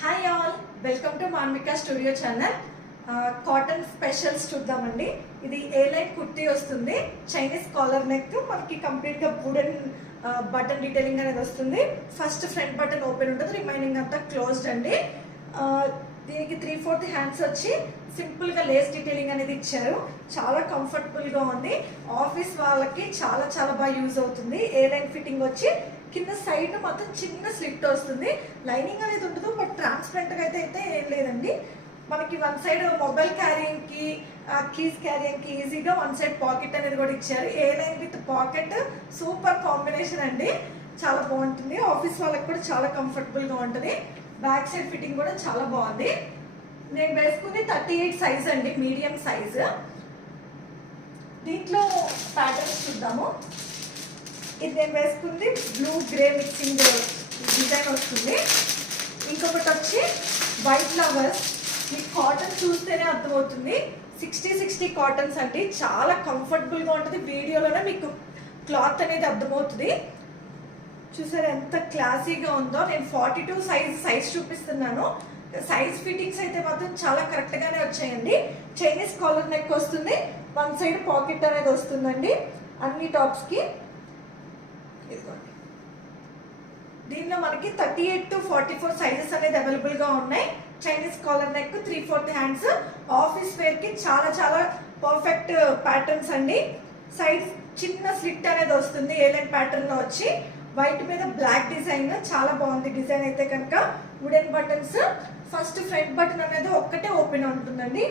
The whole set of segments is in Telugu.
Hi all, welcome to Manvika studio channel. Cotton specials చూద్దామండి. ఇది ఏ లైన్ కుర్తీ వస్తుంది, చైనీస్ కాలర్ నెక్, మనకి కంప్లీట్గా వుడెన్ బటన్ డీటెయిలింగ్ అనేది వస్తుంది. ఫస్ట్ ఫ్రంట్ బటన్ ఓపెన్ ఉంటుంది, రిమైనింగ్ అంతా క్లోజ్డ్ అండి. దీనికి 3/4 హ్యాండ్స్ వచ్చి సింపుల్గా లేస్ డీటెయిలింగ్ అనేది ఇచ్చారు. చాలా కంఫర్టబుల్గా ఉంది. ఆఫీస్ వాళ్ళకి చాలా చాలా బాగా యూజ్ అవుతుంది. ఏ లైన్ ఫిట్టింగ్ వచ్చి కింద సైడ్ మొత్తం చిన్న స్లిట్ వస్తుంది. లైనింగ్ అనేది ఉండదు, బట్ ట్రాన్స్పరెంట్గా అయితే ఏం లేదండి. మనకి వన్ సైడ్ మొబైల్ క్యారింగ్కి, కీస్ క్యారింగ్కి ఈజీగా వన్ సైడ్ పాకెట్ అనేది కూడా ఇచ్చారు. A line with pocket super combination అండి, చాలా బాగుంటుంది. ఆఫీస్ వాళ్ళకి కూడా చాలా కంఫర్టబుల్గా ఉంటుంది. బ్యాక్ సైడ్ ఫిట్టింగ్ కూడా చాలా బాగుంది. నేను వేసుకుంది 38 సైజ్ అండి, మీడియం సైజ్. దీంట్లో ప్యాటర్న్స్ చూద్దాము. ఇది నేను వేసుకుంది బ్లూ గ్రే మిక్సింగ్ డిజైన్ వస్తుంది. ఇంకొకటి వచ్చి వైట్ ఫ్లవర్స్. మీకు కాటన్ చూస్తేనే అర్థమవుతుంది. 60 కాటన్స్ అండి, చాలా కంఫర్టబుల్గా ఉంటుంది. వీడియోలోనే మీకు క్లాత్ అనేది అర్థమవుతుంది. చూసారు ఎంత క్లాసీగా ఉందో. నేను 42 సైజ్ చూపిస్తున్నాను. సైజ్ ఫిట్టింగ్స్ అయితే మాత్రం చాలా కరెక్ట్గానే వచ్చాయండి. చైనీస్ కాలర్ నెక్ వస్తుంది, వన్ సైడ్ పాకెట్ అనేది వస్తుందండి అన్ని టాప్స్కి. ఇదిగోండి, దీనిలో మనకి 38 to 44 సైజెస్ అనేది అవైలబుల్గా ఉన్నాయి. Chinese collar neck, 3/4 hands. Office వేర్కి చాలా చాలా పర్ఫెక్ట్ ప్యాటర్న్స్ అండి. సైడ్ చిన్న స్లిట్ అనేది వస్తుంది ఏ లైన్ ప్యాటర్న్లో వచ్చి. వైట్ మీద బ్లాక్ డిజైన్ చాలా బాగుంది. డిజైన్ అయితే కనుక wooden buttons. First front button అనేది ఒక్కటే ఓపెన్ ఉంటుందండి.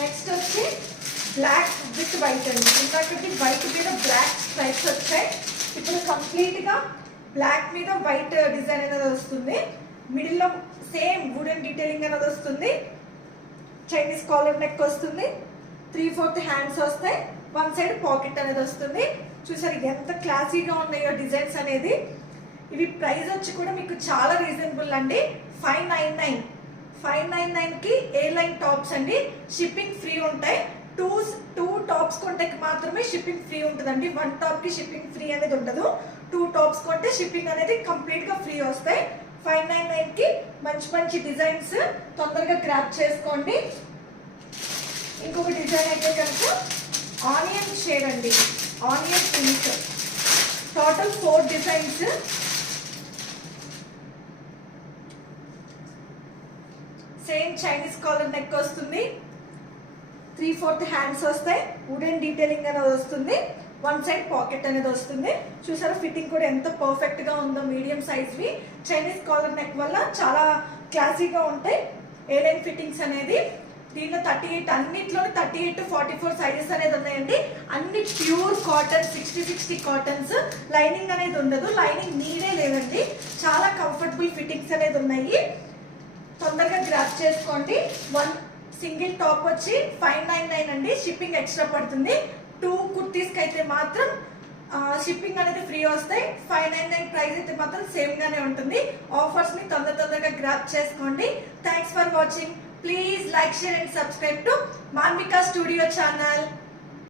నెక్స్ట్ వచ్చి బ్లాక్ విత్ వైట్ అండి. ఇంకొకటి వైట్ మీద బ్లాక్ స్ట్రైప్స్ వచ్చాయి. ఇప్పుడు కంప్లీట్గా బ్లాక్ మీద వైట్ డిజైన్ అనేది వస్తుంది. మిడిల్లో సేమ్ వుడెన్ డీటెయిలింగ్ అనేది వస్తుంది. చైనీస్ కాలర్ నెక్ వస్తుంది, 3/4 హ్యాండ్స్ వస్తాయి, వన్ సైడ్ పాకెట్ అనేది వస్తుంది. చూసారు ఎంత క్లాసీగా ఉన్నాయో డిజైన్స్ అనేది. ఇవి ప్రైస్ వచ్చి కూడా మీకు చాలా రీజనబుల్ అండి. 599కి ఏ లైన్ టాప్స్ అండి. షిప్పింగ్ ఫ్రీ ఉంటాయి. టూ టాప్స్ కొంటే మాత్రమే షిప్పింగ్ ఫ్రీ ఉంటుందండి. 1 టాప్కి షిప్పింగ్ ఫ్రీ అనేది ఉండదు. 2 టాప్స్ కొంటే షిప్పింగ్ అనేది కంప్లీట్గా ఫ్రీ వస్తాయి. 599కి మంచి మంచి డిజైన్స్, తొందరగా గ్రాప్ చేసుకోండి. ఇంకొక డిజైన్ అయితే కనుక ఆనియన్ షేడ్ అండి, onion pink. Total 4 designs. Same Chinese collar neck వస్తుంది, 3/4 హ్యాండ్స్ వస్తాయి, వుడెన్ డీటెయిలింగ్ అనేది వస్తుంది, వన్ సైడ్ పాకెట్ అనేది వస్తుంది. చూసారా ఫిట్టింగ్ కూడా ఎంత పర్ఫెక్ట్ గా ఉందో. మీడియం సైజ్వి చైనీస్ కాలర్ నెక్ వల్ల చాలా క్లాసీగా ఉంటాయి ఏ లైన్ ఫిట్టింగ్స్ అనేది. దీనిలో 38, అన్నిట్లోనే 38 to 44 సైజెస్ అనేది ఉన్నాయండి. అన్ని ప్యూర్ కాటన్, 60 కాటన్స్. లైనింగ్ అనేది ఉండదు, లైనింగ్ నీడే లేదండి. చాలా కంఫర్టబుల్ ఫిట్టింగ్స్ అనేది ఉన్నాయి. తొందరగా గ్రాప్ చేసుకోండి. వన్ సింగిల్ టాప్ వచ్చి 599 అండి, షిప్పింగ్ ఎక్స్ట్రా పడుతుంది. 2 కుర్తీస్కి అయితే మాత్రం షిప్పింగ్ అనేది ఫ్రీ వస్తాయి. 599 ప్రైస్ అయితే మాత్రం సేమ్ గానే ఉంటుంది. ఆఫర్స్ ని తొందరగా గ్రాప్ చేసుకోండి. Thanks for watching. Please like, share and subscribe to Manvika Studio channel.